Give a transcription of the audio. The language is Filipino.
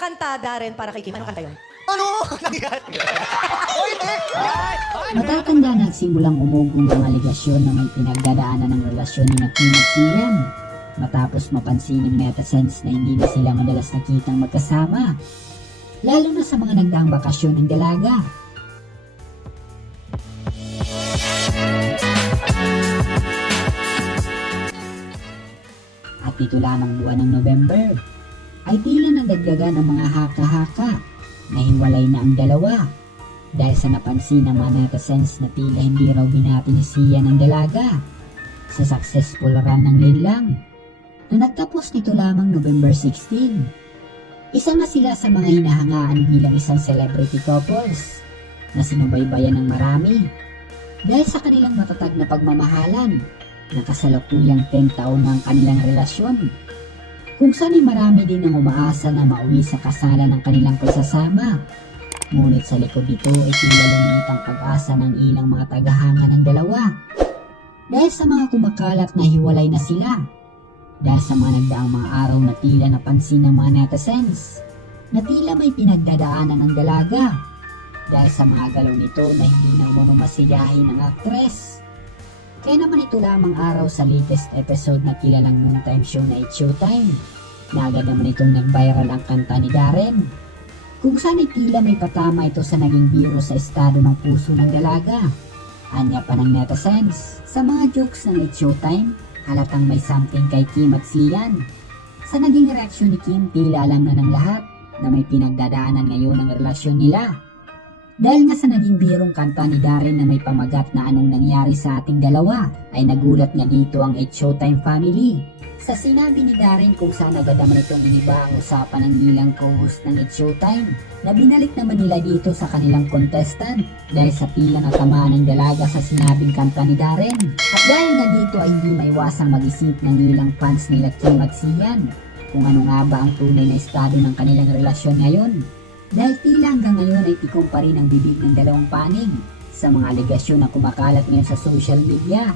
kanta, Darren, para kay Kim. Anong kanta yun? Ano? Nangyari? O hindi! Matatanda na simulang umugong ang aligasyon na may pinagdadaanan ng relasyon ni Kim at Sian. Matapos mapansin ng netizens na hindi na sila madalas nakitang magkasama. Lalo na sa mga nagdaang bakasyon ng dalaga. At ito lamang buwan ng November ay tila nadagdagan ang mga haka-haka na hiwalay na ang dalawa dahil sa napansin ng mga netizens na tila hindi raw binati ni Sian ang dalaga sa successful run ng Linlang na nagtapos nito lamang November 16. Isa nga sila sa mga hinahangaan bilang isang celebrity couples na sinubaybayan ng marami dahil sa kanilang matatag na pagmamahalan na kasalukuyang 10 taon ng kanilang relasyon, kung saan ay marami din ang umaasa na mauwi sa kasalan ng kanilang pagsasama. Ngunit sa likod nito ay tila lumit ang pag-asa ng ilang mga tagahanga ng dalawa dahil sa mga kumakalat na hiwalay na sila. Dahil sa mga nagdaang mga araw na tila napansin ng mga netizens na tila may pinagdadaanan ng dalaga dahil sa mga galaw nito na hindi na umano masiyahin ng aktres. Kaya naman ito lamang araw sa latest episode na kilalang noontime show na It's Showtime na agad naman itong nag-viral ang kanta ni Darren kung saan ay tila may patama ito sa naging biro sa estado ng puso ng dalaga. Anya pa ng netizens sa mga jokes ng It's Showtime, halatang may something kay Kim at Sian. Sa naging reaksyon ni Kim, tila alam na ng lahat na may pinagdadaanan ngayon ang relasyon nila. Dahil nga sa naging birong kanta ni Darren na may pamagat na anong nangyari sa ating dalawa, ay nagulat nga dito ang It's Showtime family. Sa sinabi ni Darren kung saan agad naman itong iniba ang usapan ng bilang co-host ng It's Showtime, na binalik naman nila dito sa kanilang contestant dahil sa tila natamaan ng dalaga sa sinabing kanta ni Darren. At dahil nga dito ay hindi maiwasang mag-isip ng ilang fans nila Kim at Sian kung ano nga ba ang tunay na estado ng kanilang relasyon ngayon. Dahil tila hanggang ngayon ay tikong pa rin ang bibig ng dalawang panig sa mga aligasyon na kumakalat ngayon sa social media.